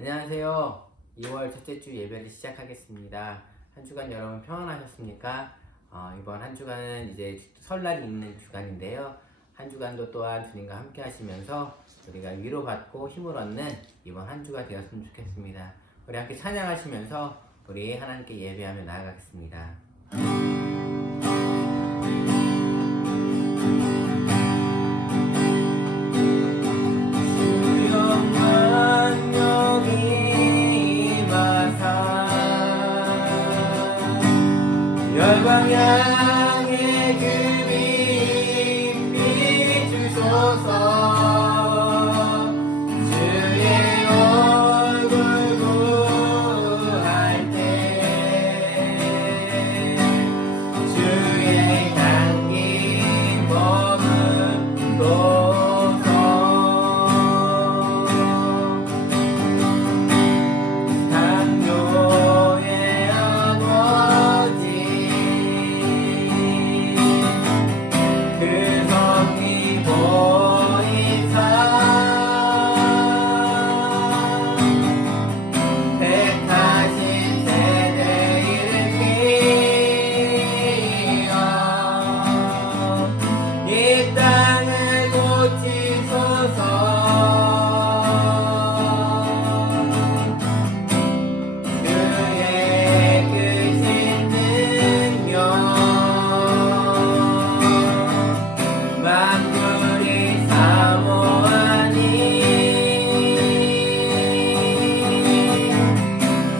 안녕하세요. 2월 첫째 주 예배를 시작하겠습니다. 한 주간 여러분 평안하셨습니까? 이번 한 주간은 이제 설날이 있는 주간인데요. 한 주간도 또한 주님과 함께 하시면서 우리가 위로받고 힘을 얻는 이번 한 주가 되었으면 좋겠습니다. 우리 함께 찬양하시면서 우리 하나님께 예배하며 나아가겠습니다. 열방향의 그 빛 비추소서. 주의 얼굴 구할 때 주의 향기 머금소서. 창조의 아버지 그 성이 보이사 택하신 세대 일으키어 이 땅을 고치소서. 주의 크신 능력 만물이 사모하니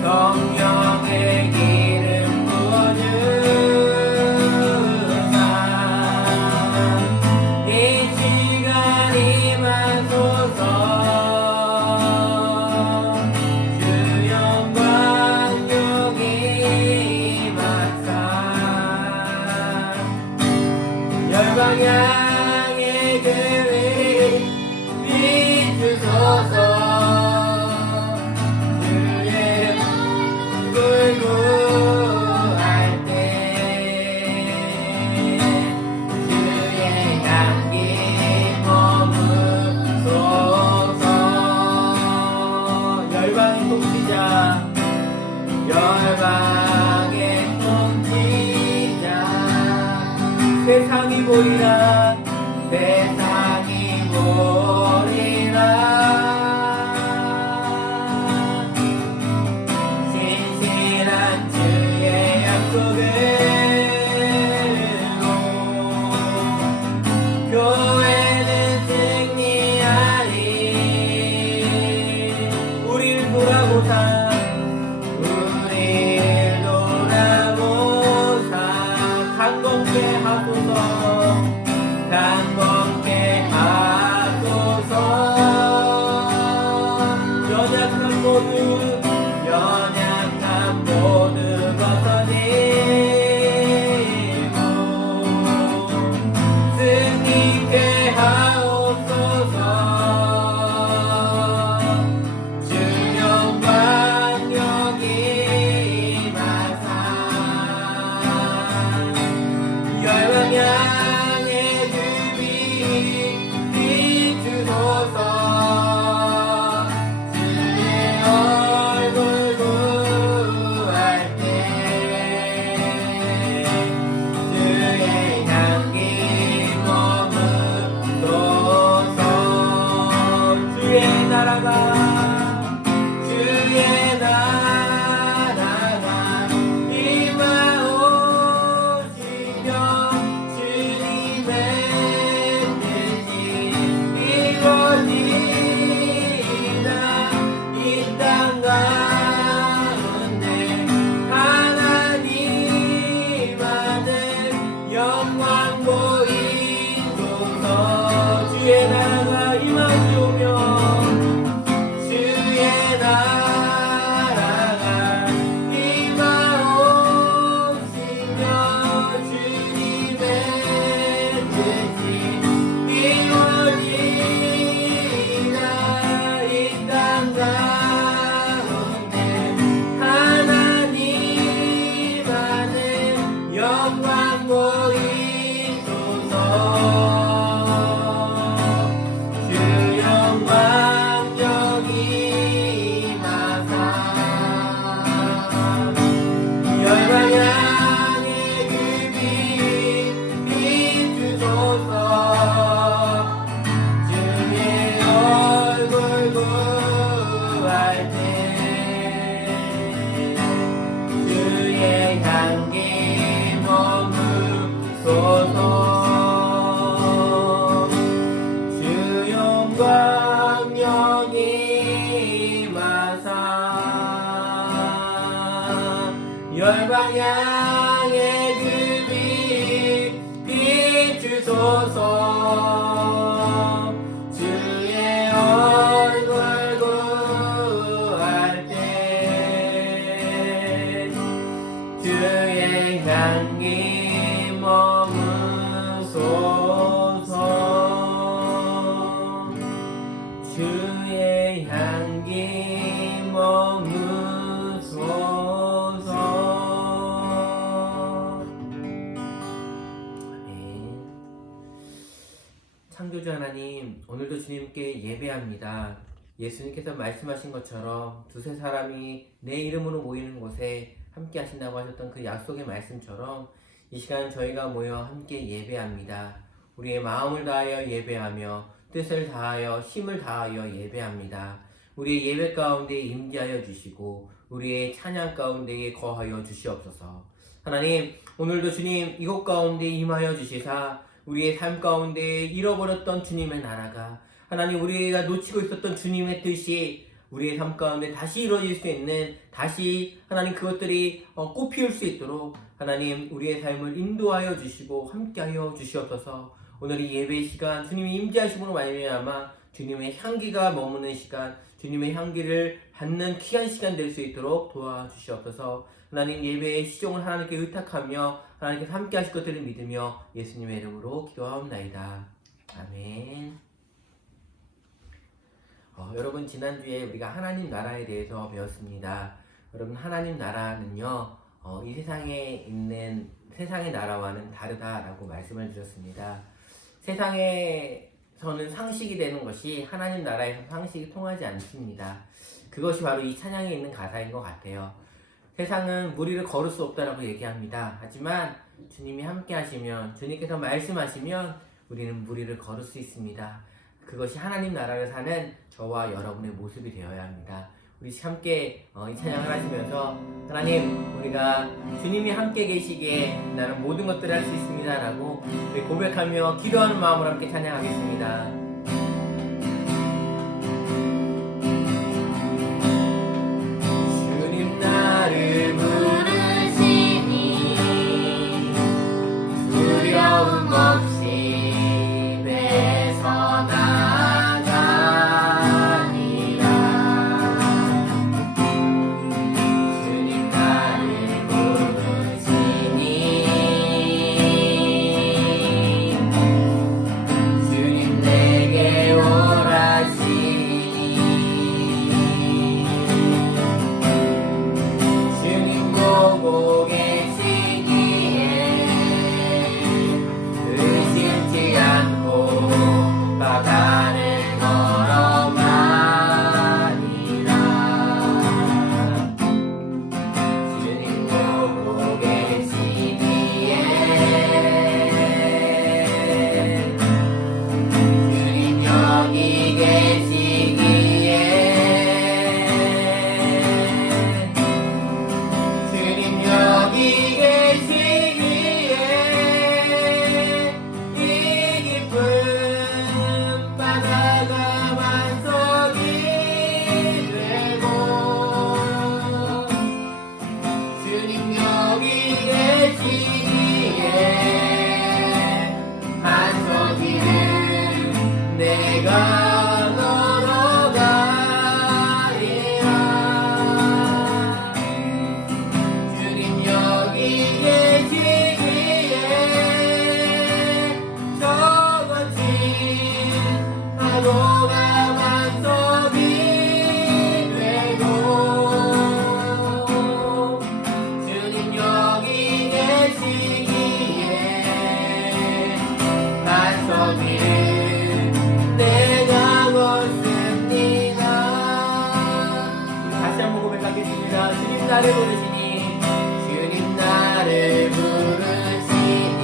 성령의 기름 부어주사 이 시간 임하소서. 주 영광 여기 임하사 열방향의 그 빛 비추소서. 주의 얼굴 구할 때 주의 향기 머금소서. 열방의 통치자 열방의 통치자 세상이 보리라 세상이 보리라 신실한 주의 약속으로 교회는 승리하리. 우리를 돌아보사 강건케 하소서. 강건케 하소서. 연약한 모두 벗어내고 승리케 하옵소서. 주 영광 방향에 그 빛 비추소서. 주의 얼굴 구할 때 주의 향기 머무소서. 주의 향기 머무소서. 아멘. 창조주 하나님, 오늘도 주님께 예배합니다. 예수님께서 말씀하신 것처럼 두세 사람이 내 이름으로 모이는 곳에 함께 하신다고 하셨던 그 약속의 말씀처럼 이 시간 저희가 모여 함께 예배합니다. 우리의 마음을 다하여 예배하며 뜻을 다하여 힘을 다하여 예배합니다. 우리의 예배 가운데 임재하여 주시고 우리의 찬양 가운데에 거하여 주시옵소서. 하나님, 오늘도 주님 이곳 가운데 임하여 주시사 우리의 삶 가운데 잃어버렸던 주님의 나라가, 하나님 우리가 놓치고 있었던 주님의 뜻이 우리의 삶 가운데 다시 이루어질 수 있는, 다시 하나님 그것들이 꽃피울 수 있도록 하나님 우리의 삶을 인도하여 주시고 함께하여 주시옵소서. 오늘 이 예배 시간 주님이 임재하심으로 말미암아 주님의 향기가 머무는 시간, 주님의 향기를 받는 귀한 시간 될 수 있도록 도와주시옵소서. 하나님 예배의 시종을 하나님께 의탁하며 하나님께서 함께 하실 것들을 믿으며 예수님의 이름으로 기도하옵나이다. 아멘. 여러분, 지난주에 우리가 하나님 나라에 대해서 배웠습니다. 여러분, 하나님 나라는요 이 세상에 있는 세상의 나라와는 다르다라고 말씀을 드렸습니다. 세상에서는 상식이 되는 것이 하나님 나라에서 상식이 통하지 않습니다. 그것이 바로 이 찬양에 있는 가사인 것 같아요. 세상은 무리를 걸을 수 없다라고 얘기합니다. 하지만 주님이 함께 하시면, 주님께서 말씀하시면 우리는 무리를 걸을 수 있습니다. 그것이 하나님 나라를 사는 저와 여러분의 모습이 되어야 합니다. 우리 함께 이 찬양을 하시면서 하나님, 우리가 주님이 함께 계시기에 나는 모든 것들을 할 수 있습니다 라고 우리 고백하며 기도하는 마음으로 함께 찬양하겠습니다. 주님 나를 부르시니 두려움 없이 나를 부르시니 주님 나를 부르시니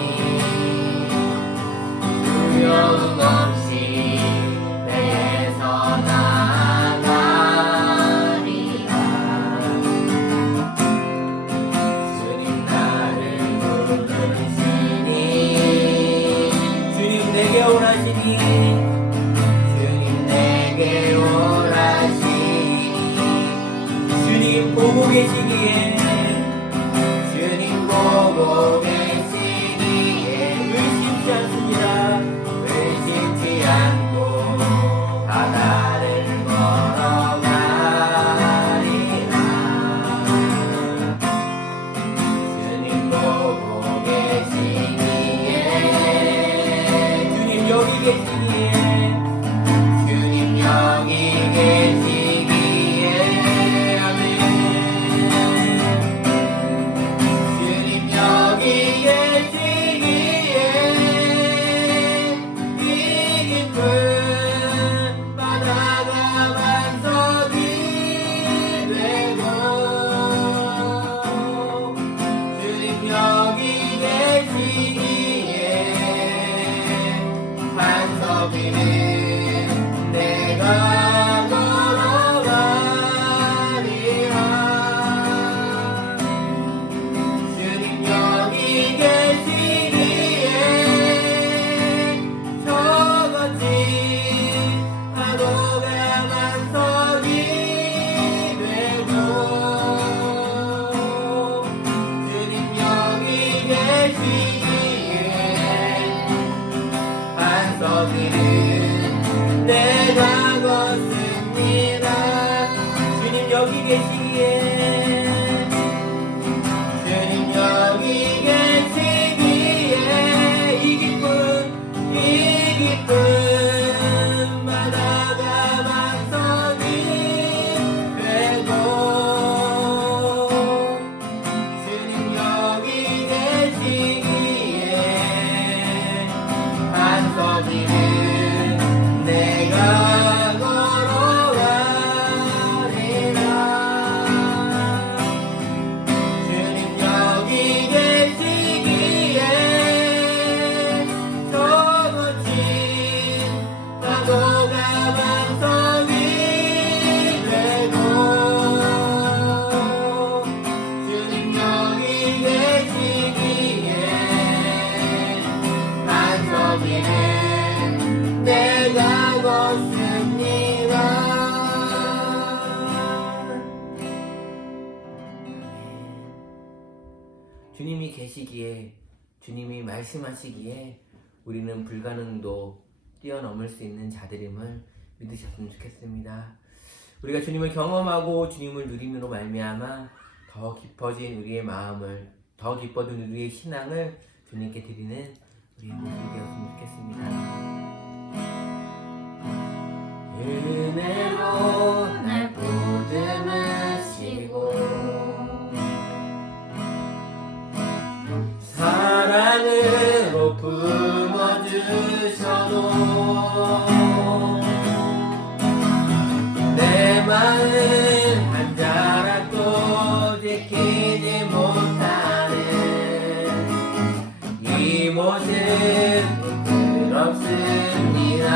두려움 없이 배에서 나가리라. 주님 나를 부르시니 주님 내게 오라시니 주님 내게 오라시니 주님 보고 계시기에 계시기에 주님 여기 계시기에 이 기쁨 바다가 만성이 되고 주님 여기 계시기에 반석이는 내가 걸어가리라 주님 여기 계시기에 저 거친 파도가 반석이 되고 주님 여기 계시기에 반석이는 내가 걷습니다. 주님이 계시기에 주님이 말씀하시기에 우리는 불가능도 뛰어넘을 수 있는 자들임을 믿으셨으면 좋겠습니다. 우리가 주님을 경험하고 주님을 누림으로 말미암아 더 깊어진 우리의 마음을 더 깊어진 우리의 신앙을 주님께 드리는 우리의 모습이 되었으면 좋겠습니다. 은혜로 날 보듬으시고 사랑으로 품어주셔도 내 마음 한 자락도 지키지 못하는 이 모습 부끄럽습니다.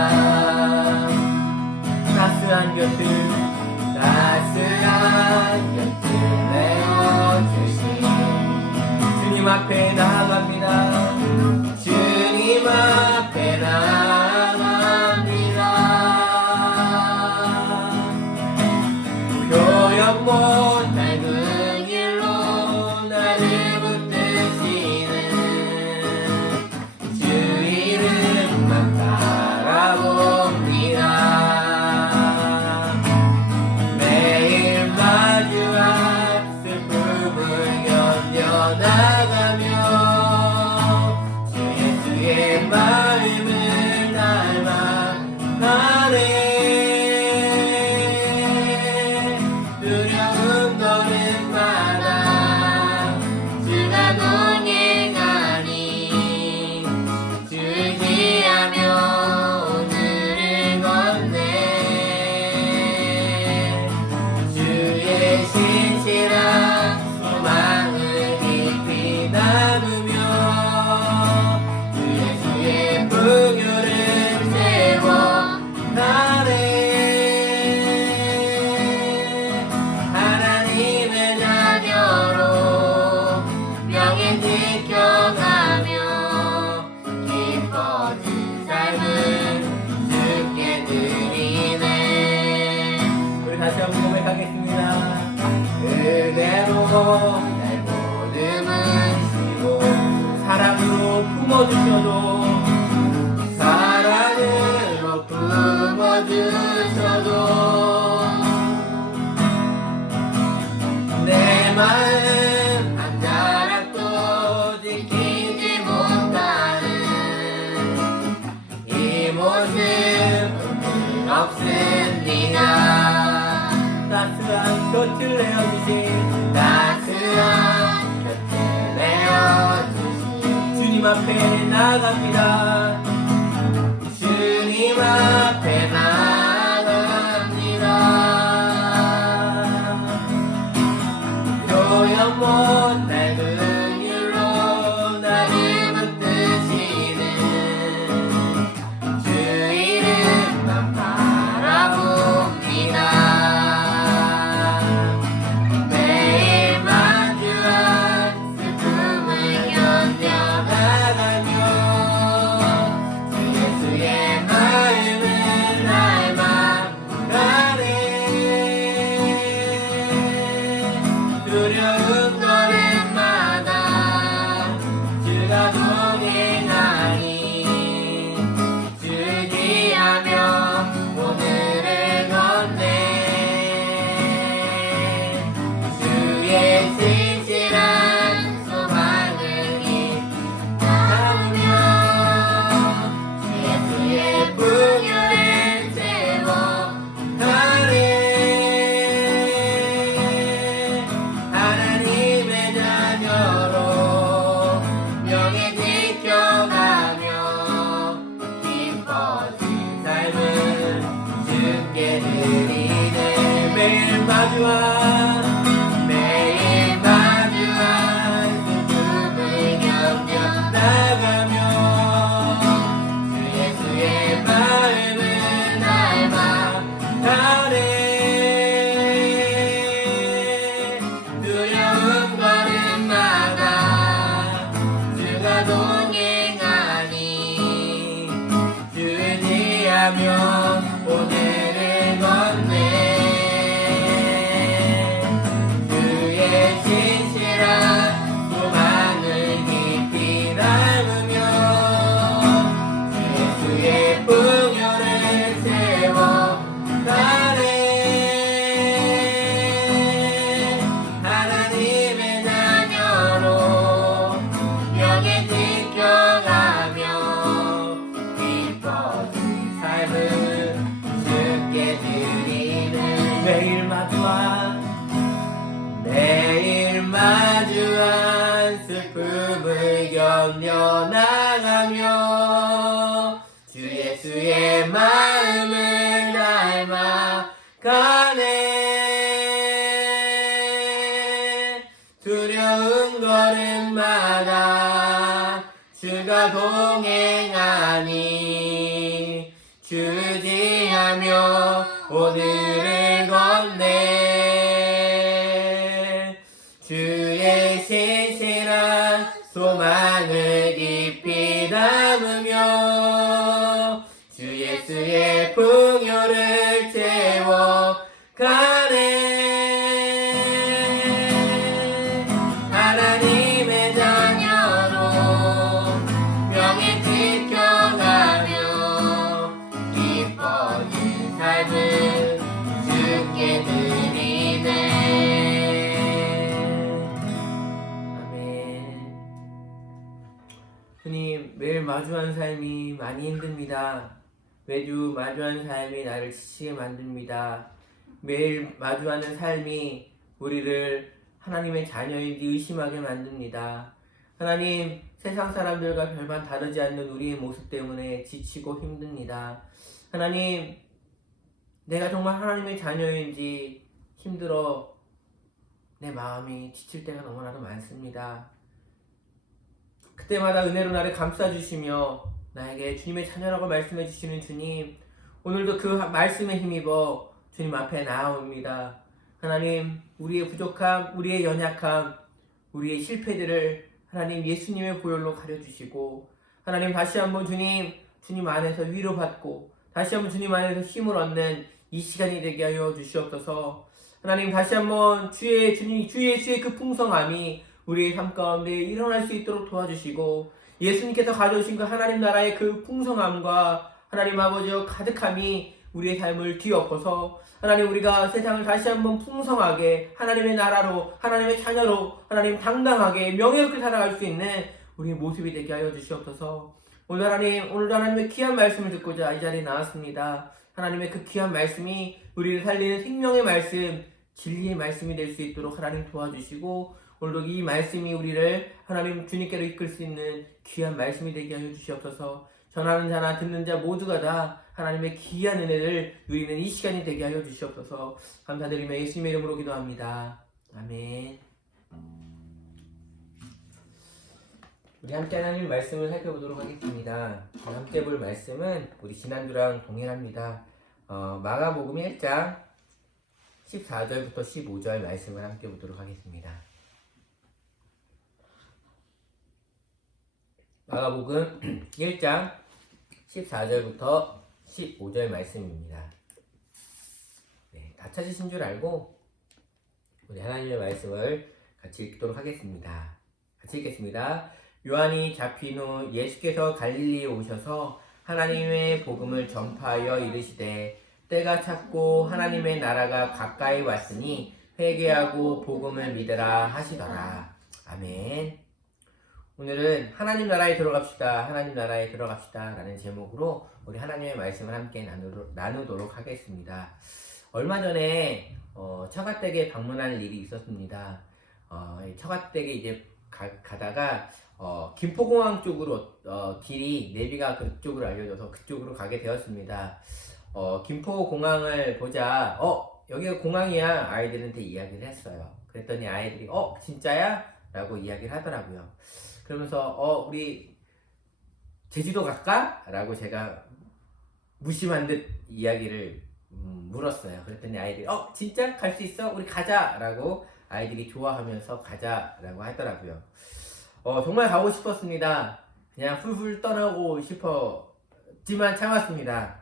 따스한 곁을 내어주신 주님 앞에 나아갑니다. 주님 앞에 나아갑니다. 표현 못할 그 길로 나를 붙드시는 주 이름만 바라봅니다. 매일 마주한 슬픔을 견뎌나가며 주 예수의 마음을 닮아가네. 두려움 도는 마당 주가 동행하니 주지하며 오늘을 걷네. 주의 신실한 소망을 깊이 나누며 주 예수의 풍요를 세워 나네. 하나님의 자녀로 명예 지켜가며 기뻐진 삶을 주께 드리네. 우리 다시 한번 고백하겠습니다. 그대로 날 보듬으시고 사랑으로 품어주셔도 내 마음 한 자락도 지키지 못하는 이 모습 없습니다. 따스한 곁을 내어주신 주님 앞에 나갑니다. 주님 앞에 나갑니다. 표현 못할 그 길로 나를 붙드시는 주 이름만 바라봅니다. 매일 마주한 슬픔을 견뎌나가며 주 예수의 마음을 마주한 매일 마주한 슬픔을 견뎌 나가며 주 예수의 마음을 닮아가네. 두려운 걸음마다 주가 동행하니 주의하며 오늘을 걷네. 주의 신실한 소망을 깊이 담으며 주 예수의 풍요를 채워가네. 하나님의 자녀로 명예 지켜가며 기뻐진 삶을 주께 드리는 매일 마주한 슬픔을 견뎌 나가며 주 예수의 마음을 닮아가네. 두려운 걸음마다 주가 동행하니 주지하며 오늘을 걷네. 주의 신실한 소망을 깊이 담으며 주 예수의 풍요를 채워가네. 하나님의 자녀로 명예 지켜가며 기뻐진 삶을 주께 드리네. 아멘. 주님, 매일 마주한 삶이 많이 힘듭니다. 매주 마주한 삶이 나를 지치게 만듭니다. 매일 마주하는 삶이 우리를 하나님의 자녀인지 의심하게 만듭니다. 하나님, 세상 사람들과 별반 다르지 않는 우리의 모습 때문에 지치고 힘듭니다. 하나님, 내가 정말 하나님의 자녀인지 힘들어 내 마음이 지칠 때가 너무나도 많습니다. 그때마다 은혜로 나를 감싸주시며 나에게 주님의 자녀라고 말씀해 주시는 주님, 오늘도 그 말씀에 힘입어 주님 앞에 나아옵니다. 하나님, 우리의 부족함, 우리의 연약함, 우리의 실패들을 하나님 예수님의 보혈로 가려주시고, 하나님 다시 한번 주님 안에서 위로받고 다시 한번 주님 안에서 힘을 얻는 이 시간이 되게 하여 주시옵소서. 하나님, 다시 한번 주 예수의 그 풍성함이 우리의 삶 가운데 일어날 수 있도록 도와주시고, 예수님께서 가져오신 그 하나님 나라의 그 풍성함과 하나님 아버지의 가득함이 우리의 삶을 뒤엎어서 하나님, 우리가 세상을 다시 한번 풍성하게 하나님의 나라로, 하나님의 자녀로, 하나님 당당하게 명예롭게 살아갈 수 있는 우리의 모습이 되게 하여 주시옵소서. 오늘도 하나님의 귀한 말씀을 듣고자 이 자리에 나왔습니다. 하나님의 그 귀한 말씀이 우리를 살리는 생명의 말씀, 진리의 말씀이 될 수 있도록 하나님 도와주시고, 오늘도 이 말씀이 우리를 하나님 주님께로 이끌 수 있는 귀한 말씀이 되게 하여 주시옵소서. 전하는 자나 듣는 자 모두가 다 하나님의 귀한 은혜를 누리는 이 시간이 되게 하여 주시옵소서. 감사드리며 예수님의 이름으로 기도합니다. 아멘. 우리 함께 하나님 말씀을 살펴보도록 하겠습니다. 함께 볼 말씀은 우리 지난주랑 동일합니다. 마가복음 1장 14절부터 15절 말씀을 함께 보도록 하겠습니다. 마가복음 1장 14절부터 15절 말씀입니다. 네, 다 찾으신 줄 알고 우리 하나님의 말씀을 같이 읽도록 하겠습니다. 같이 읽겠습니다. 요한이 잡힌 후 예수께서 갈릴리에 오셔서 하나님의 복음을 전파하여 이르시되, 때가 찼고 하나님의 나라가 가까이 왔으니 회개하고 복음을 믿으라 하시더라. 아멘. 오늘은 하나님 나라에 들어갑시다, 하나님 나라에 들어갑시다 라는 제목으로 우리 하나님의 말씀을 함께 나누도록 하겠습니다. 얼마 전에 처가댁에 방문할 일이 있었습니다. 처가댁에 이제 가다가 김포공항 쪽으로 길이 내비가 그쪽으로 알려져서 그쪽으로 가게 되었습니다. 김포공항을 보자 여기가 공항이야. 아이들한테 이야기를 했어요. 그랬더니 아이들이 진짜야? 라고 이야기를 하더라고요. 그러면서 우리 제주도 갈까? 라고 제가 무심한 듯 이야기를 물었어요. 그랬더니 아이들이 진짜 갈 수 있어? 우리 가자! 라고 아이들이 좋아하면서 가자라고 하더라고요. 정말 가고 싶었습니다. 그냥 훌훌 떠나고 싶었지만 참았습니다.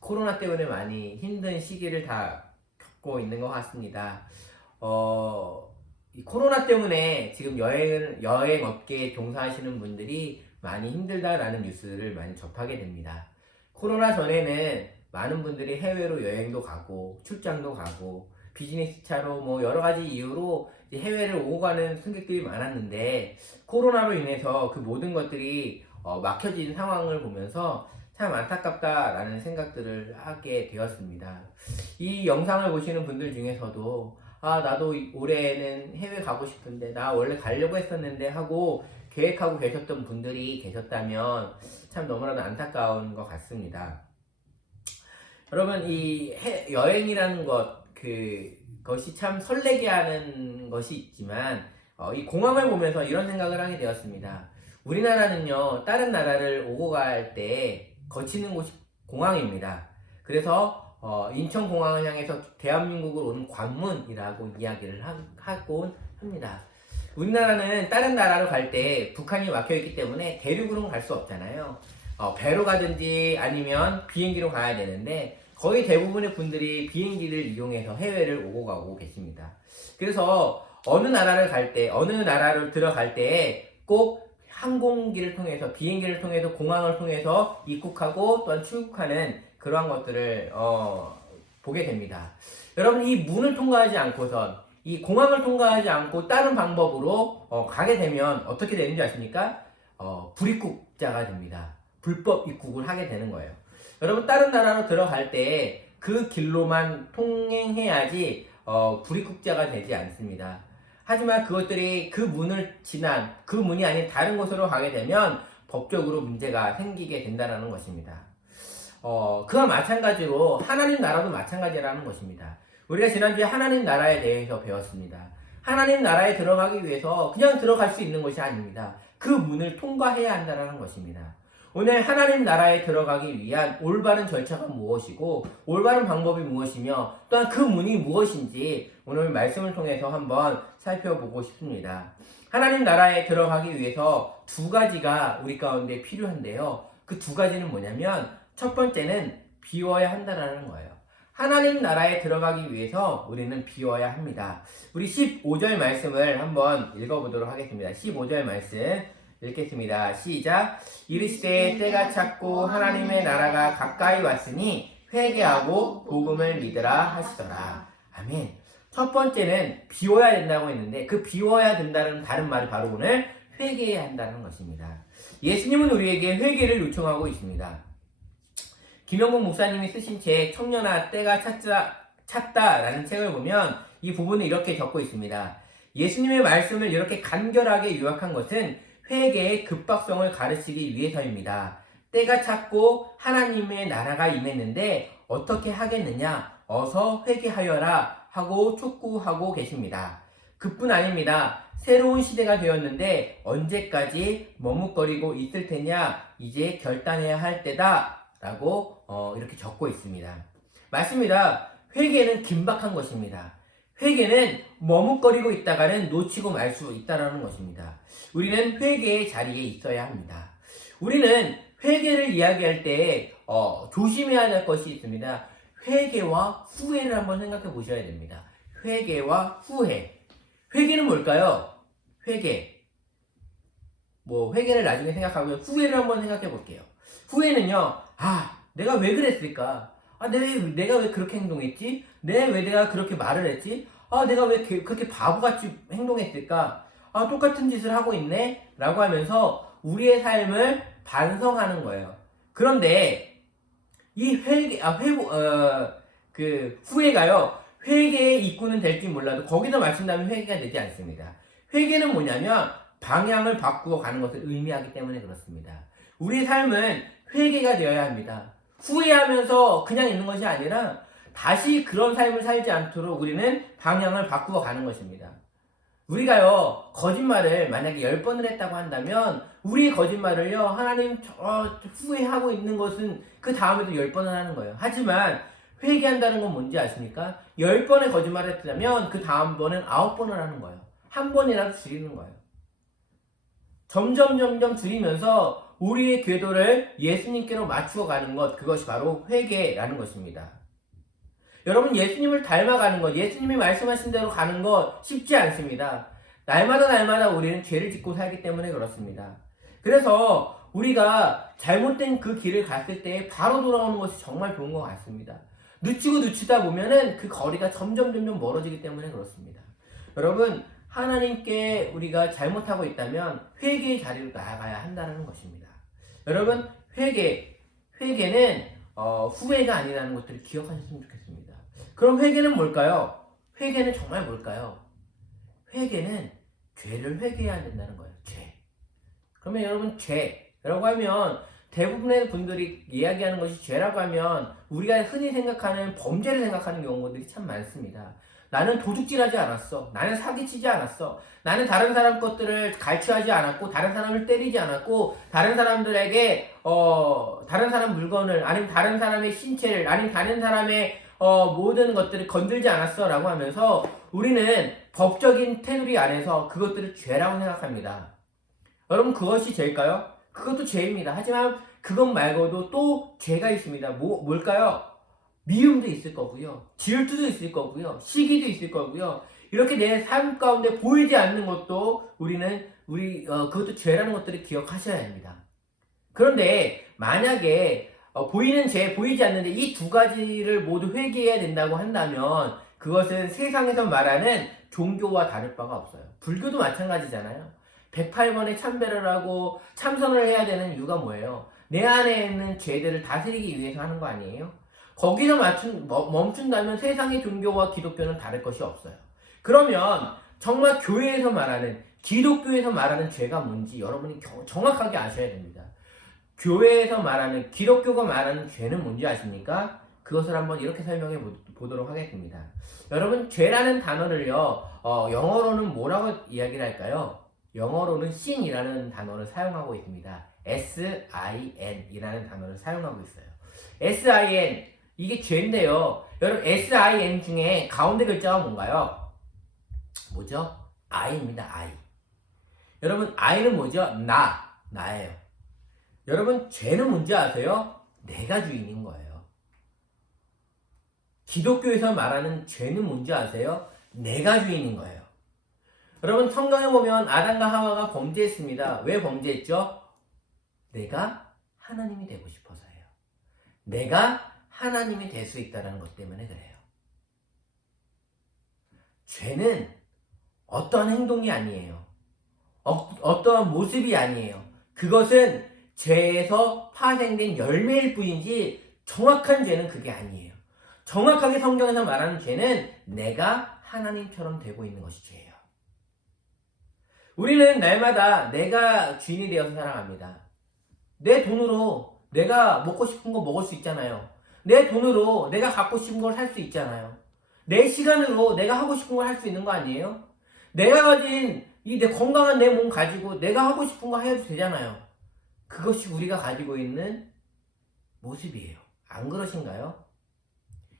코로나 때문에 많이 힘든 시기를 다 겪고 있는 것 같습니다. 이 코로나 때문에 지금 여행 업계에 종사하시는 분들이 많이 힘들다라는 뉴스를 많이 접하게 됩니다. 코로나 전에는 많은 분들이 해외로 여행도 가고 출장도 가고 비즈니스 차로 뭐 여러 가지 이유로 해외를 오고 가는 승객들이 많았는데 코로나로 인해서 그 모든 것들이 막혀진 상황을 보면서 참 안타깝다라는 생각들을 하게 되었습니다. 이 영상을 보시는 분들 중에서도 나도 올해는 해외 가고 싶은데 나 원래 가려고 했었는데 하고 계획하고 계셨던 분들이 계셨다면 참 너무나도 안타까운 것 같습니다. 여러분 이 여행이라는 그것이 참 설레게 하는 것이 있지만 이 공항을 보면서 이런 생각을 하게 되었습니다. 우리나라는요 다른 나라를 오고 갈 때 거치는 곳이 공항입니다. 그래서 인천공항을 향해서 대한민국을 오는 관문이라고 이야기를 하곤 합니다. 우리나라는 다른 나라로 갈 때 북한이 막혀있기 때문에 대륙으로는 갈 수 없잖아요. 배로 가든지 아니면 비행기로 가야 되는데 거의 대부분의 분들이 비행기를 이용해서 해외를 오고 가고 계십니다. 그래서 어느 나라를 들어갈 때 꼭 항공기를 통해서 비행기를 통해서 공항을 통해서 입국하고 또한 출국하는 그러한 것들을 보게 됩니다. 여러분 이 문을 통과하지 않고선 이 공항을 통과하지 않고 다른 방법으로 가게 되면 어떻게 되는지 아십니까? 불입국자가 됩니다. 불법 입국을 하게 되는 거예요. 여러분 다른 나라로 들어갈 때 그 길로만 통행해야지 불입국자가 되지 않습니다. 하지만 그것들이 그 문을 지난 그 문이 아닌 다른 곳으로 가게 되면 법적으로 문제가 생기게 된다는 것입니다. 그와 마찬가지로 하나님 나라도 마찬가지라는 것입니다. 우리가 지난주에 하나님 나라에 대해서 배웠습니다. 하나님 나라에 들어가기 위해서 그냥 들어갈 수 있는 것이 아닙니다. 그 문을 통과해야 한다는 것입니다. 오늘 하나님 나라에 들어가기 위한 올바른 절차가 무엇이고 올바른 방법이 무엇이며 또한 그 문이 무엇인지 오늘 말씀을 통해서 한번 살펴보고 싶습니다. 하나님 나라에 들어가기 위해서 두 가지가 우리 가운데 필요한데요. 그 두 가지는 뭐냐면 첫 번째는 비워야 한다는 거예요. 하나님 나라에 들어가기 위해서 우리는 비워야 합니다. 우리 15절 말씀을 한번 읽어보도록 하겠습니다. 15절 말씀 읽겠습니다. 시작. 이르시되 때가 찼고 하나님의 나라가 가까이 왔으니 회개하고 복음을 믿으라 하시더라. 아멘. 첫 번째는 비워야 된다고 했는데 그 비워야 된다는 다른 말이 바로 오늘 회개해야 한다는 것입니다. 예수님은 우리에게 회개를 요청하고 있습니다. 김영국 목사님이 쓰신 책 청년아 때가 찼다라는 책을 보면 이 부분을 이렇게 적고 있습니다. 예수님의 말씀을 이렇게 간결하게 요약한 것은 회개의 급박성을 가르치기 위해서입니다. 때가 찼고 하나님의 나라가 임했는데 어떻게 하겠느냐? 어서 회개하여라 하고 촉구하고 계십니다. 그뿐 아닙니다. 새로운 시대가 되었는데 언제까지 머뭇거리고 있을 테냐? 이제 결단해야 할 때다 라고 이렇게 적고 있습니다. 맞습니다. 회개는 긴박한 것입니다. 회개는 머뭇거리고 있다가는 놓치고 말 수 있다는 것입니다. 우리는 회개의 자리에 있어야 합니다. 우리는 회개를 이야기할 때 조심해야 될 것이 있습니다. 회개와 후회를 한번 생각해 보셔야 됩니다. 회개와 후회. 회개는 뭘까요? 회개를 나중에 생각하고요. 후회를 한번 생각해 볼게요. 후회는요. 내가 왜 그랬을까? 내가 왜 그렇게 행동했지? 내가 그렇게 말을 했지? 내가 왜 그렇게 바보같이 행동했을까? 똑같은 짓을 하고 있네? 라고 하면서 우리의 삶을 반성하는 거예요. 그런데 이 후회가요, 회개의 입구는 될지 몰라도 거기서 마친다면 회개가 되지 않습니다. 회개는 뭐냐면 방향을 바꾸어 가는 것을 의미하기 때문에 그렇습니다. 우리의 삶은 회개가 되어야 합니다. 후회하면서 그냥 있는 것이 아니라 다시 그런 삶을 살지 않도록 우리는 방향을 바꾸어 가는 것입니다. 우리가요, 거짓말을 만약에 10번을 했다고 한다면, 우리의 거짓말을요, 하나님 후회하고 있는 것은 그 다음에도 10번을 하는 거예요. 하지만, 회개한다는 건 뭔지 아십니까? 10번의 거짓말을 했다면, 그 다음번은 9번을 하는 거예요. 한 번이라도 줄이는 거예요. 점점 줄이면서 우리의 궤도를 예수님께로 맞추어 가는 것, 그것이 바로 회개라는 것입니다. 여러분, 예수님을 닮아가는 것, 예수님이 말씀하신 대로 가는 것 쉽지 않습니다. 날마다 우리는 죄를 짓고 살기 때문에 그렇습니다. 그래서 우리가 잘못된 그 길을 갔을 때 바로 돌아오는 것이 정말 좋은 것 같습니다. 늦추다 보면은 그 거리가 점점 멀어지기 때문에 그렇습니다. 여러분, 하나님께 우리가 잘못하고 있다면 회개의 자리로 나아가야 한다는 것입니다. 여러분, 회개는 후회가 아니라는 것들을 기억하셨으면 좋겠습니다. 그럼 회개는 뭘까요? 회개는 정말 뭘까요? 회개는 죄를 회개해야 된다는 거예요. 죄. 그러면 여러분, 죄라고 하면 대부분의 분들이 이야기하는 것이 죄라고 하면 우리가 흔히 생각하는 범죄를 생각하는 경우들이 참 많습니다. 나는 도둑질하지 않았어. 나는 사기치지 않았어. 나는 다른 사람 것들을 갈취하지 않았고, 다른 사람을 때리지 않았고, 다른 사람들에게 다른 사람 물건을, 아니면 다른 사람의 신체를, 아니면 다른 사람의 모든 것들을 건들지 않았어 라고 하면서 우리는 법적인 테두리 안에서 그것들을 죄라고 생각합니다. 여러분, 그것이 죄일까요? 그것도 죄입니다. 하지만 그것 말고도 또 죄가 있습니다. 뭘까요? 미움도 있을 거고요. 질투도 있을 거고요. 시기도 있을 거고요. 이렇게 내 삶 가운데 보이지 않는 것도 그것도 죄라는 것들을 기억하셔야 합니다. 그런데 만약에 보이는 죄, 보이지 않는데 이 두 가지를 모두 회개해야 된다고 한다면 그것은 세상에서 말하는 종교와 다를 바가 없어요. 불교도 마찬가지잖아요. 108번의 참배를 하고 참선을 해야 되는 이유가 뭐예요? 내 안에 있는 죄들을 다스리기 위해서 하는 거 아니에요? 거기서 멈춘다면 세상의 종교와 기독교는 다를 것이 없어요. 그러면 정말 교회에서 말하는, 기독교에서 말하는 죄가 뭔지 여러분이 정확하게 아셔야 됩니다. 교회에서 말하는, 기독교가 말하는 죄는 뭔지 아십니까? 그것을 한번 이렇게 설명해 보도록 하겠습니다. 여러분, 죄라는 단어를요, 영어로는 뭐라고 이야기를 할까요? 영어로는 sin이라는 단어를 사용하고 있습니다. S-I-N 이라는 단어를 사용하고 있어요. S-I-N, 이게 죄인데요. 여러분, S-I-N 중에 가운데 글자가 뭔가요? 뭐죠? I입니다. I. 여러분, I는 뭐죠? 나예요. 여러분, 죄는 뭔지 아세요? 내가 주인인 거예요. 기독교에서 말하는 죄는 뭔지 아세요? 내가 주인인 거예요. 여러분, 성경에 보면 아담과 하와가 범죄했습니다. 왜 범죄했죠? 내가 하나님이 되고 싶어서예요. 내가 하나님이 될 수 있다는 것 때문에 그래요. 죄는 어떠한 행동이 아니에요. 어떠한 모습이 아니에요. 그것은 죄에서 파생된 열매일 뿐이지 정확한 죄는 그게 아니에요. 정확하게 성경에서 말하는 죄는 내가 하나님처럼 되고 있는 것이 죄예요. 우리는 날마다 내가 주인이 되어서 살아갑니다. 내 돈으로 내가 먹고 싶은 거 먹을 수 있잖아요. 내 돈으로 내가 갖고 싶은 걸 살 수 있잖아요. 내 시간으로 내가 하고 싶은 걸 할 수 있는 거 아니에요? 내가 가진 내 건강한 내 몸 가지고 내가 하고 싶은 거 해도 되잖아요. 그것이 우리가 가지고 있는 모습이에요. 안 그러신가요?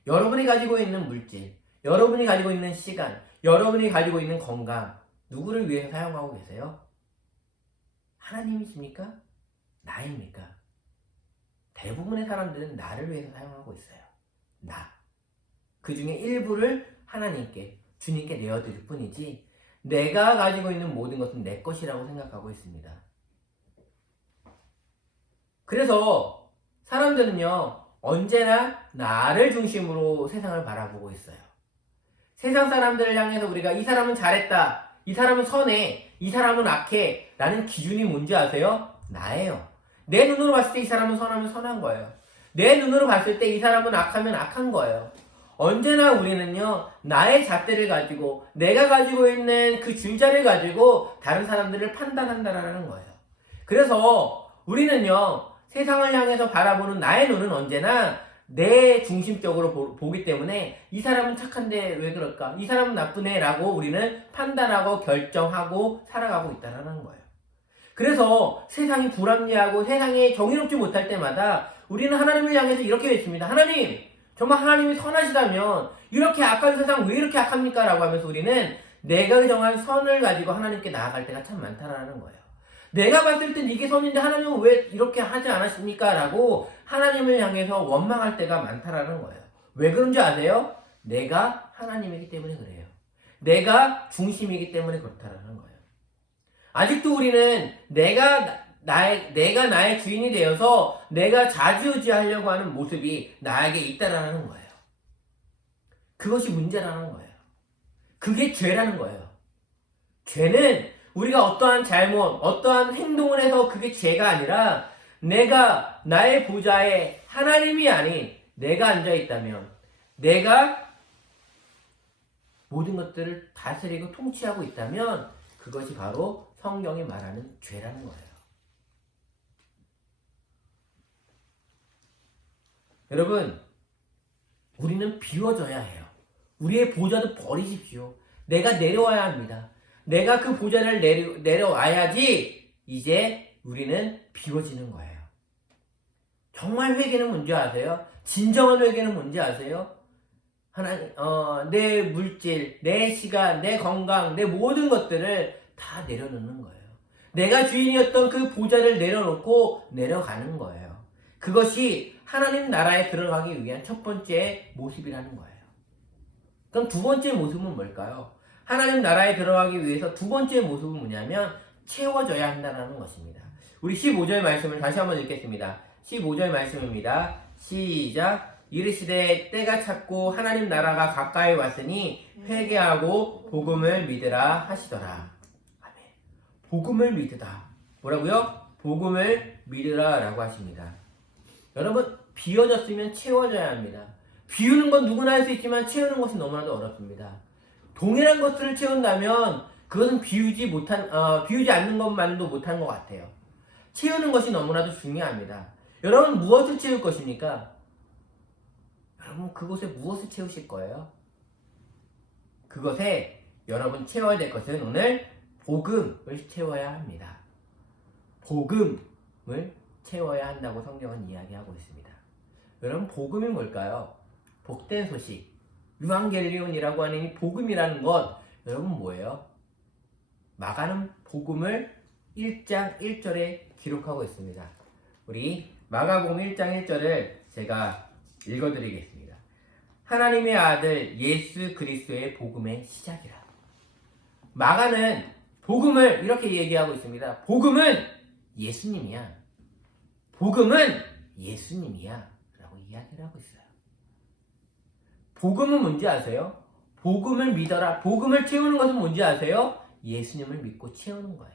여러분이 가지고 있는 물질, 여러분이 가지고 있는 시간, 여러분이 가지고 있는 건강, 누구를 위해서 사용하고 계세요? 하나님이십니까? 나입니까? 대부분의 사람들은 나를 위해서 사용하고 있어요. 나. 그 중에 일부를 하나님께, 주님께 내어드릴 뿐이지 내가 가지고 있는 모든 것은 내 것이라고 생각하고 있습니다. 그래서 사람들은요, 언제나 나를 중심으로 세상을 바라보고 있어요. 세상 사람들을 향해서 우리가 이 사람은 잘했다, 이 사람은 선해, 이 사람은 악해 라는 기준이 뭔지 아세요? 나예요. 내 눈으로 봤을 때 이 사람은 선하면 선한 거예요. 내 눈으로 봤을 때 이 사람은 악하면 악한 거예요. 언제나 우리는요, 나의 잣대를 가지고 내가 가지고 있는 그 줄자를 가지고 다른 사람들을 판단한다라는 거예요. 그래서 우리는요, 세상을 향해서 바라보는 나의 눈은 언제나 내 중심적으로 보기 때문에 이 사람은 착한데 왜 그럴까? 이 사람은 나쁘네 라고 우리는 판단하고 결정하고 살아가고 있다는 거예요. 그래서 세상이 불합리하고 세상이 정의롭지 못할 때마다 우리는 하나님을 향해서 이렇게 외칩니다. 하나님! 정말 하나님이 선하시다면 이렇게 악한 세상 왜 이렇게 악합니까? 라고 하면서 우리는 내가 정한 선을 가지고 하나님께 나아갈 때가 참 많다라는 거예요. 내가 봤을 땐 이게 선인데 하나님은 왜 이렇게 하지 않았습니까? 라고 하나님을 향해서 원망할 때가 많다라는 거예요. 왜 그런지 아세요? 내가 하나님이기 때문에 그래요. 내가 중심이기 때문에 그렇다라는 거예요. 아직도 우리는 내가 나의 주인이 되어서 내가 좌지우지하려고 하는 모습이 나에게 있다라는 거예요. 그것이 문제라는 거예요. 그게 죄라는 거예요. 죄는 우리가 어떠한 잘못, 어떠한 행동을 해서 그게 죄가 아니라 내가 나의 보좌에 하나님이 아닌 내가 앉아있다면 내가 모든 것들을 다스리고 통치하고 있다면 그것이 바로 성경이 말하는 죄라는 거예요. 여러분, 우리는 비워져야 해요. 우리의 보좌도 버리십시오. 내가 내려와야 합니다. 내가 그 보좌를 내려와야지 이제 우리는 비워지는 거예요. 정말 회개는 뭔지 아세요? 진정한 회개는 뭔지 아세요? 내 물질, 내 시간, 내 건강, 내 모든 것들을 다 내려놓는 거예요. 내가 주인이었던 그 보좌를 내려놓고 내려가는 거예요. 그것이 하나님 나라에 들어가기 위한 첫 번째 모습이라는 거예요. 그럼 두 번째 모습은 뭘까요? 하나님 나라에 들어가기 위해서 두 번째 모습은 뭐냐면 채워져야 한다는 것입니다. 우리 15절 말씀을 다시 한번 읽겠습니다. 15절 말씀입니다. 시작. 이르시되 때가 찼고 하나님 나라가 가까이 왔으니 회개하고 복음을 믿으라 하시더라. 아멘. 복음을 믿으다. 뭐라고요? 복음을 믿으라 라고 하십니다. 여러분, 비워졌으면 채워져야 합니다. 비우는 건 누구나 할 수 있지만 채우는 것은 너무나도 어렵습니다. 동일한 것들을 채운다면 그것은 비우지 않는 것만도 못한 것 같아요. 채우는 것이 너무나도 중요합니다. 여러분, 무엇을 채울 것입니까? 여러분, 그곳에 무엇을 채우실 거예요? 그것에 여러분 채워야 될 것은 오늘 복음을 채워야 합니다. 복음을 채워야 한다고 성경은 이야기하고 있습니다. 여러분, 복음이 뭘까요? 복된 소식, 유앙겔리온이라고 하는 이 복음이라는 것, 여러분 뭐예요? 마가는 복음을 1장 1절에 기록하고 있습니다. 우리 마가복음 1장 1절을 제가 읽어드리겠습니다. 하나님의 아들 예수 그리스도의 복음의 시작이라. 마가는 복음을 이렇게 얘기하고 있습니다. 복음은 예수님이야. 복음은 예수님이야 라고 이야기를 하고 있어요. 복음은 뭔지 아세요? 복음을 믿어라. 복음을 채우는 것은 뭔지 아세요? 예수님을 믿고 채우는 거예요.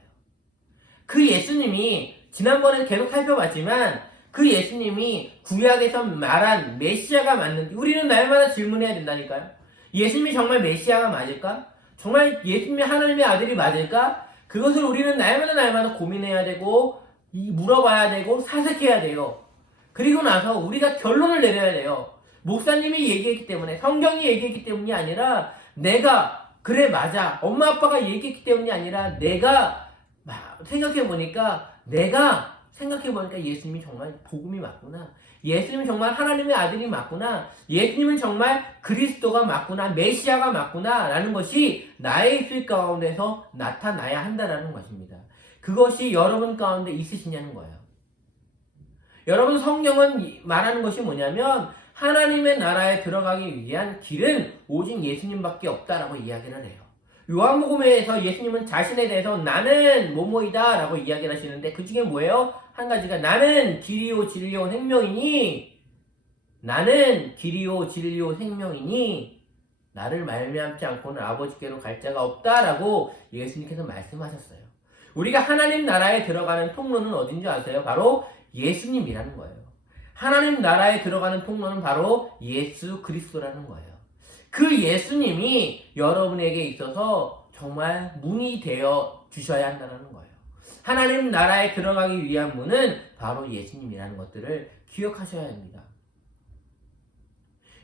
그 예수님이 지난번에 계속 살펴봤지만 그 예수님이 구약에서 말한 메시아가 맞는지 우리는 날마다 질문해야 된다니까요. 예수님이 정말 메시아가 맞을까? 정말 예수님이 하나님의 아들이 맞을까? 그것을 우리는 날마다 고민해야 되고 물어봐야 되고 사색해야 돼요. 그리고 나서 우리가 결론을 내려야 돼요. 목사님이 얘기했기 때문에, 성경이 얘기했기 때문이 아니라 내가 그래 맞아, 엄마 아빠가 얘기했기 때문이 아니라 내가 생각해보니까 예수님이 정말 복음이 맞구나, 예수님이 정말 하나님의 아들이 맞구나, 예수님은 정말 그리스도가 맞구나, 메시아가 맞구나 라는 것이 나의 입술 가운데서 나타나야 한다는 것입니다. 그것이 여러분 가운데 있으시냐는 거예요. 여러분, 성경은 말하는 것이 뭐냐면 하나님의 나라에 들어가기 위한 길은 오직 예수님밖에 없다라고 이야기를 해요. 요한복음에서 예수님은 자신에 대해서 나는 뭐뭐이다 라고 이야기를 하시는데 그 중에 뭐예요? 한 가지가 나는 길이요 진리요 생명이니, 나는 길이요 진리요 생명이니 나를 말미암지 않고는 아버지께로 갈 자가 없다라고 예수님께서 말씀하셨어요. 우리가 하나님 나라에 들어가는 통로는 어딘지 아세요? 바로 예수님이라는 거예요. 하나님 나라에 들어가는 통로는 바로 예수 그리스도라는 거예요. 그 예수님이 여러분에게 있어서 정말 문이 되어 주셔야 한다는 거예요. 하나님 나라에 들어가기 위한 문은 바로 예수님이라는 것들을 기억하셔야 합니다.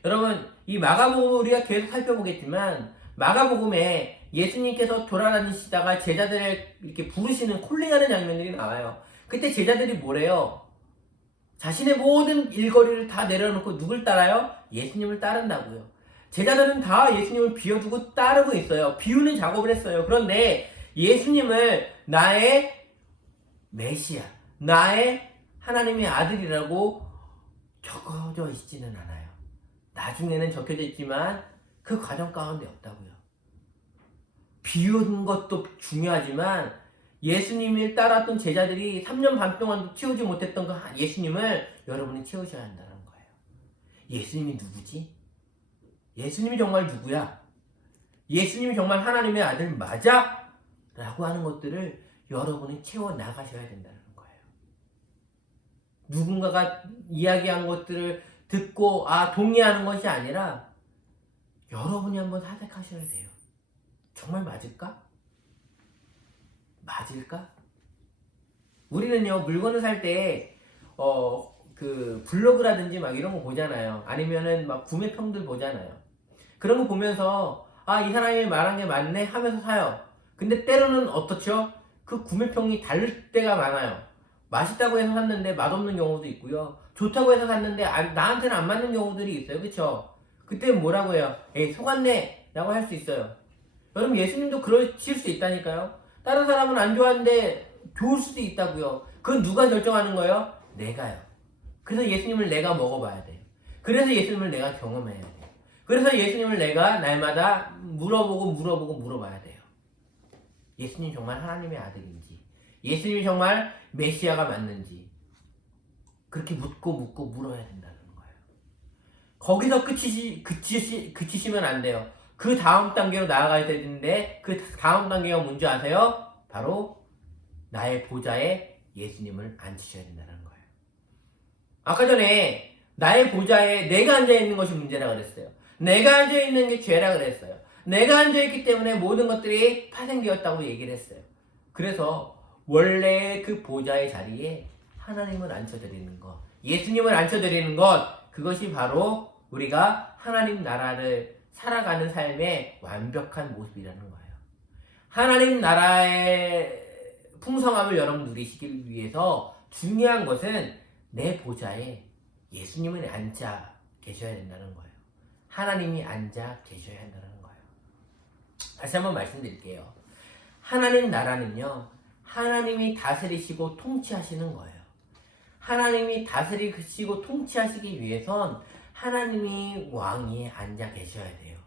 여러분, 이 마가복음을 우리가 계속 살펴보겠지만 마가복음에 예수님께서 돌아다니시다가 제자들을 이렇게 부르시는 콜링하는 장면들이 나와요. 그때 제자들이 뭐래요? 자신의 모든 일거리를 다 내려놓고 누굴 따라요? 예수님을 따른다고요. 제자들은 다 예수님을 비워두고 따르고 있어요. 비우는 작업을 했어요. 그런데 예수님을 나의 메시아, 나의 하나님의 아들이라고 적어져 있지는 않아요. 나중에는 적혀져 있지만 그 과정 가운데 없다고요. 비운 것도 중요하지만 예수님을 따랐던 제자들이 3년 반 동안도 채우지 못했던 그 예수님을 여러분이 채우셔야 한다는 거예요. 예수님이 누구지? 예수님이 정말 누구야? 예수님이 정말 하나님의 아들 맞아? 라고 하는 것들을 여러분이 채워 나가셔야 된다는 거예요. 누군가가 이야기한 것들을 듣고 동의하는 것이 아니라 여러분이 한번 사색하셔야 돼요. 정말 맞을까? 맞을까? 우리는요, 물건을 살 때, 그 블로그라든지 막 이런 거 보잖아요. 아니면은 막 구매평들 보잖아요. 그런 거 보면서, 이 사람이 말한 게 맞네? 하면서 사요. 근데 때로는 어떻죠? 그 구매평이 다를 때가 많아요. 맛있다고 해서 샀는데 맛없는 경우도 있고요. 좋다고 해서 샀는데 나한테는 안 맞는 경우들이 있어요. 그쵸? 그때 뭐라고 해요? 에이, 속았네! 라고 할 수 있어요. 여러분, 예수님도 그러실 수 있다니까요. 다른 사람은 안 좋아하는데 좋을 수도 있다고요. 그건 누가 결정하는 거예요? 내가요. 그래서 예수님을 내가 먹어봐야 돼요. 그래서 예수님을 내가 경험해야 돼요. 그래서 예수님을 내가 날마다 물어봐야 돼요. 예수님 정말 하나님의 아들인지, 예수님이 정말 메시아가 맞는지 그렇게 묻고 물어야 된다는 거예요. 거기서 그치시면 안 돼요. 그 다음 단계로 나아가야 되는데 그 다음 단계가 뭔지 아세요? 바로 나의 보좌에 예수님을 앉히셔야 된다는 거예요. 아까 전에 나의 보좌에 내가 앉아있는 것이 문제라 그랬어요. 내가 앉아있는 게 죄라 그랬어요. 내가 앉아있기 때문에 모든 것들이 파생되었다고 얘기를 했어요. 그래서 원래 그 보좌의 자리에 하나님을 앉혀드리는 것, 예수님을 앉혀드리는 것, 그것이 바로 우리가 하나님 나라를 살아가는 삶의 완벽한 모습이라는 거예요. 하나님 나라의 풍성함을 여러분 누리시기 위해서 중요한 것은 내 보좌에 예수님은 앉아 계셔야 된다는 거예요. 하나님이 앉아 계셔야 한다는 거예요. 다시 한번 말씀드릴게요. 하나님 나라는요, 하나님이 다스리시고 통치하시는 거예요. 하나님이 다스리시고 통치하시기 위해선 하나님이 왕위에 앉아 계셔야 돼요.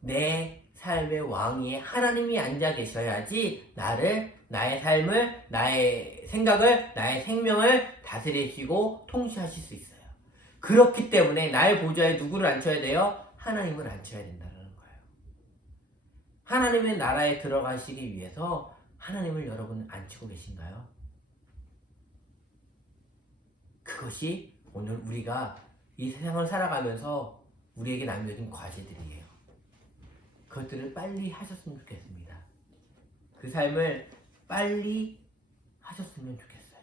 내 삶의 왕위에 하나님이 앉아 계셔야지 나의 삶을, 나의 생각을, 나의 생명을 다스리시고 통치하실 수 있어요. 그렇기 때문에 나의 보좌에 누구를 앉혀야 돼요? 하나님을 앉혀야 된다는 거예요. 하나님의 나라에 들어가시기 위해서 하나님을 여러분 앉히고 계신가요? 그것이 오늘 우리가 이 세상을 살아가면서 우리에게 남겨진 과제들이에요. 그것들을 빨리 하셨으면 좋겠습니다. 그 삶을 빨리 하셨으면 좋겠어요.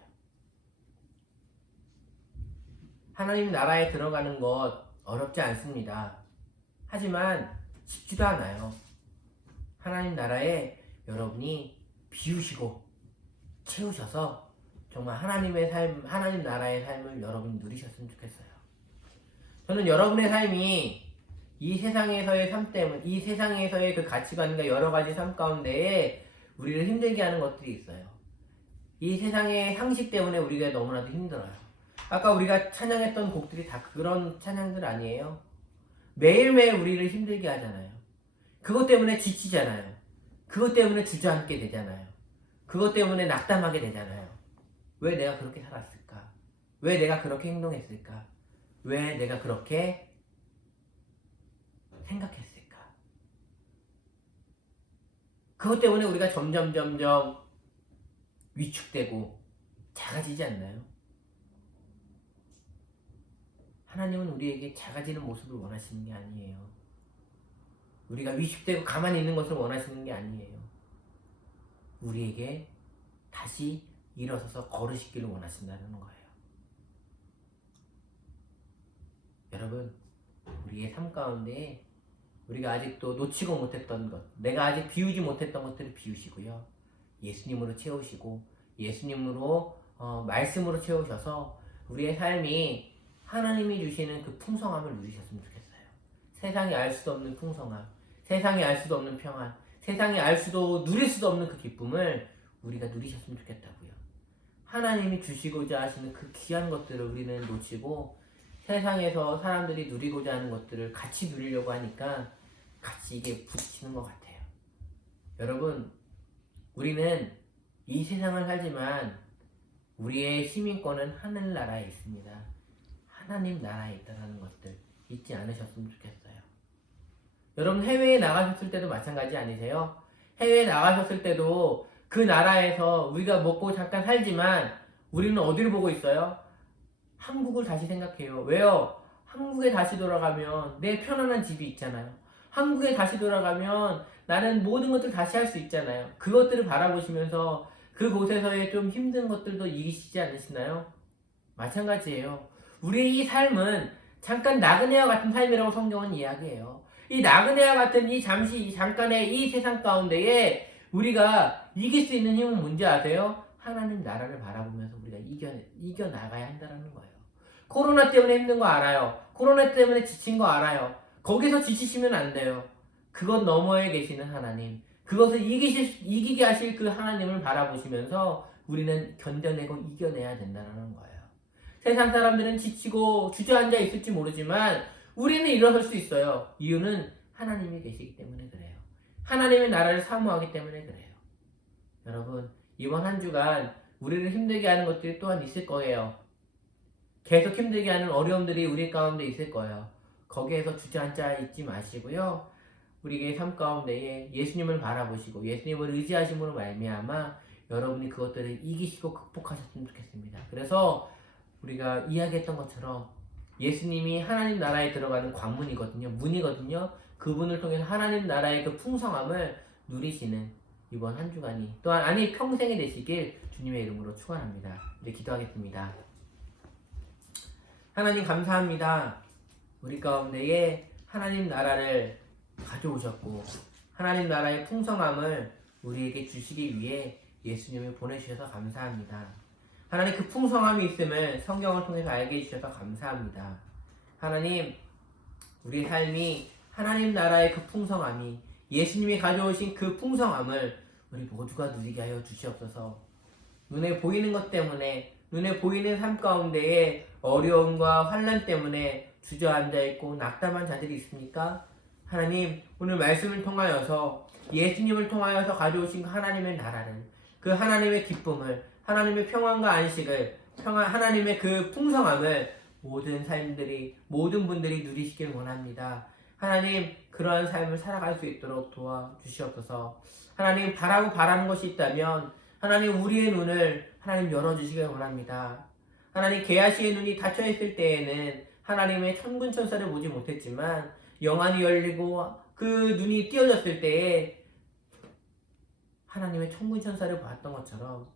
하나님 나라에 들어가는 것 어렵지 않습니다. 하지만 쉽지도 않아요. 하나님 나라에 여러분이 비우시고 채우셔서 정말 하나님의 삶, 하나님 나라의 삶을 여러분이 누리셨으면 좋겠어요. 저는 여러분의 삶이 이 세상에서의 삶 때문에, 이 세상에서의 그 가치관과 여러 가지 삶 가운데에 우리를 힘들게 하는 것들이 있어요. 이 세상의 상식 때문에 우리가 너무나도 힘들어요. 아까 우리가 찬양했던 곡들이 다 그런 찬양들 아니에요? 매일매일 우리를 힘들게 하잖아요. 그것 때문에 지치잖아요. 그것 때문에 주저앉게 되잖아요. 그것 때문에 낙담하게 되잖아요. 왜 내가 그렇게 살았을까? 왜 내가 그렇게 행동했을까? 왜 내가 그렇게 생각했을까? 그것 때문에 우리가 점점 위축되고 작아지지 않나요? 하나님은 우리에게 작아지는 모습을 원하시는 게 아니에요. 우리가 위축되고 가만히 있는 것을 원하시는 게 아니에요. 우리에게 다시 일어서서 걸으시기를 원하신다는 거예요. 여러분, 우리의 삶 가운데 우리가 아직도 놓치고 못했던 것, 내가 아직 비우지 못했던 것들을 비우시고요. 예수님으로 채우시고 예수님으로 말씀으로 채우셔서 우리의 삶이 하나님이 주시는 그 풍성함을 누리셨으면 좋겠어요. 세상이 알 수도 없는 풍성함, 세상이 알 수도 없는 평안, 세상이 알 수도 누릴 수도 없는 그 기쁨을 우리가 누리셨으면 좋겠다고요. 하나님이 주시고자 하시는 그 귀한 것들을 우리는 놓치고 세상에서 사람들이 누리고자 하는 것들을 같이 누리려고 하니까 같이 이게 부딪히는 것 같아요. 여러분, 우리는 이 세상을 살지만 우리의 시민권은 하늘나라에 있습니다. 하나님 나라에 있다는 것들 잊지 않으셨으면 좋겠어요. 여러분, 해외에 나가셨을 때도 마찬가지 아니세요? 해외에 나가셨을 때도 그 나라에서 우리가 먹고 잠깐 살지만 우리는 어디를 보고 있어요? 한국을 다시 생각해요. 왜요? 한국에 다시 돌아가면 내 편안한 집이 있잖아요. 한국에 다시 돌아가면 나는 모든 것들 다시 할 수 있잖아요. 그것들을 바라보시면서 그곳에서의 좀 힘든 것들도 이기시지 않으시나요? 마찬가지예요. 우리의 이 삶은 잠깐 나그네와 같은 삶이라고 성경은 이야기해요. 이 나그네와 같은 이 잠깐의 이 세상 가운데에 우리가 이길 수 있는 힘은 뭔지 아세요? 하나님 나라를 바라보면서 우리가 이겨나가야 한다는 거예요. 코로나 때문에 힘든 거 알아요. 코로나 때문에 지친 거 알아요. 거기서 지치시면 안 돼요. 그것 너머에 계시는 하나님, 그것을 이기게 하실 그 하나님을 바라보시면서 우리는 견뎌내고 이겨내야 된다는 거예요. 세상 사람들은 지치고 주저앉아 있을지 모르지만 우리는 일어설 수 있어요. 이유는 하나님이 계시기 때문에 그래요. 하나님의 나라를 사모하기 때문에 그래요. 여러분, 이번 한 주간 우리를 힘들게 하는 것들이 또한 있을 거예요. 계속 힘들게 하는 어려움들이 우리 가운데 있을 거예요. 거기에서 주저앉아 있지 마시고요. 우리의 삶 가운데에 예수님을 바라보시고 예수님을 의지하심으로 말미암아 여러분이 그것들을 이기시고 극복하셨으면 좋겠습니다. 그래서 우리가 이야기했던 것처럼 예수님이 하나님 나라에 들어가는 관문이거든요. 문이거든요. 그분을 통해서 하나님 나라의 그 풍성함을 누리시는 이번 한 주간이 또한 아니 평생이 되시길 주님의 이름으로 축원합니다. 이제 기도하겠습니다. 하나님 감사합니다. 우리 가운데에 하나님 나라를 가져오셨고 하나님 나라의 풍성함을 우리에게 주시기 위해 예수님을 보내주셔서 감사합니다. 하나님 그 풍성함이 있음을 성경을 통해서 알게 해주셔서 감사합니다. 하나님 우리의 삶이 하나님 나라의 그 풍성함이 예수님이 가져오신 그 풍성함을 우리 모두가 누리게 하여 주시옵소서. 눈에 보이는 것 때문에 눈에 보이는 삶 가운데에 어려움과 환난 때문에 주저앉아 있고 낙담한 자들이 있습니까? 하나님 오늘 말씀을 통하여서 예수님을 통하여서 가져오신 하나님의 나라를 그 하나님의 기쁨을 하나님의 평안과 안식을 하나님의 그 풍성함을 모든 분들이 누리시길 원합니다. 하나님 그러한 삶을 살아갈 수 있도록 도와주시옵소서. 하나님 바라는 것이 있다면 하나님 우리의 눈을 하나님 열어주시길 원합니다. 하나님 게하시의 눈이 닫혀있을 때에는 하나님의 천군천사를 보지 못했지만 영안이 열리고 그 눈이 띄어졌을 때에 하나님의 천군천사를 보았던 것처럼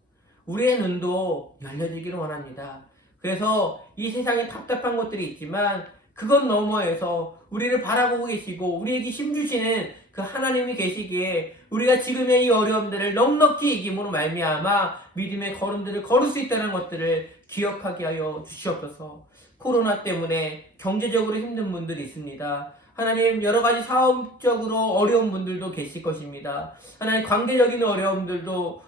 우리의 눈도 열려지기를 원합니다. 그래서 이 세상에 답답한 것들이 있지만 그것 너머에서 우리를 바라보고 계시고 우리에게 힘주시는 그 하나님이 계시기에 우리가 지금의 이 어려움들을 넉넉히 이김으로 말미암아 믿음의 걸음들을 걸을 수 있다는 것들을 기억하게 하여 주시옵소서. 코로나 때문에 경제적으로 힘든 분들이 있습니다. 하나님 여러 가지 사업적으로 어려운 분들도 계실 것입니다. 하나님 관계적인 어려움들도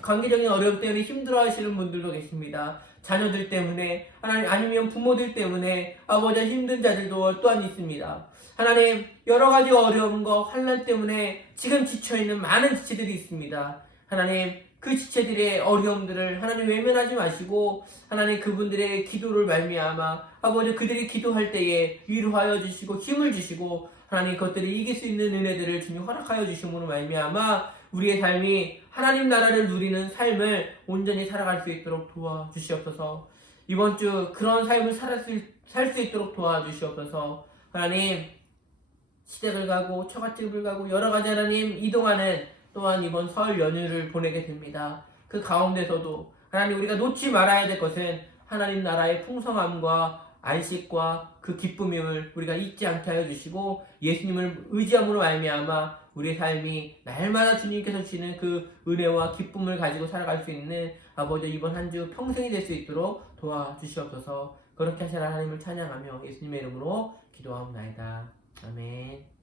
관계적인 어려움 때문에 힘들어하시는 분들도 계십니다. 자녀들 때문에 하나님 아니면 부모들 때문에 아버지 힘든 자들도 또한 있습니다. 하나님 여러 가지 어려움과 환난 때문에 지금 지쳐있는 많은 지체들이 있습니다. 하나님 그 지체들의 어려움들을 하나님 외면하지 마시고 하나님 그분들의 기도를 말미암아 아버지 그들이 기도할 때에 위로하여 주시고 힘을 주시고 하나님 그것들을 이길 수 있는 은혜들을 주님 허락하여 주심으로 말미암아 우리의 삶이 하나님 나라를 누리는 삶을 온전히 살아갈 수 있도록 도와주시옵소서. 이번 주 그런 삶을 살 수 있도록 도와주시옵소서. 하나님 시댁을 가고 처갓집을 가고 여러 가지 하나님 이동하는 또한 이번 설 연휴를 보내게 됩니다. 그 가운데서도 하나님 우리가 놓지 말아야 될 것은 하나님 나라의 풍성함과 안식과 그 기쁨을 우리가 잊지 않게 하여 주시고 예수님을 의지함으로 말미암아 우리의 삶이 날마다 주님께서 주시는 그 은혜와 기쁨을 가지고 살아갈 수 있는 아버지 이번 한 주 평생이 될 수 있도록 도와주시옵소서. 그렇게 하시라 하나님을 찬양하며 예수님의 이름으로 기도하옵나이다. 아멘.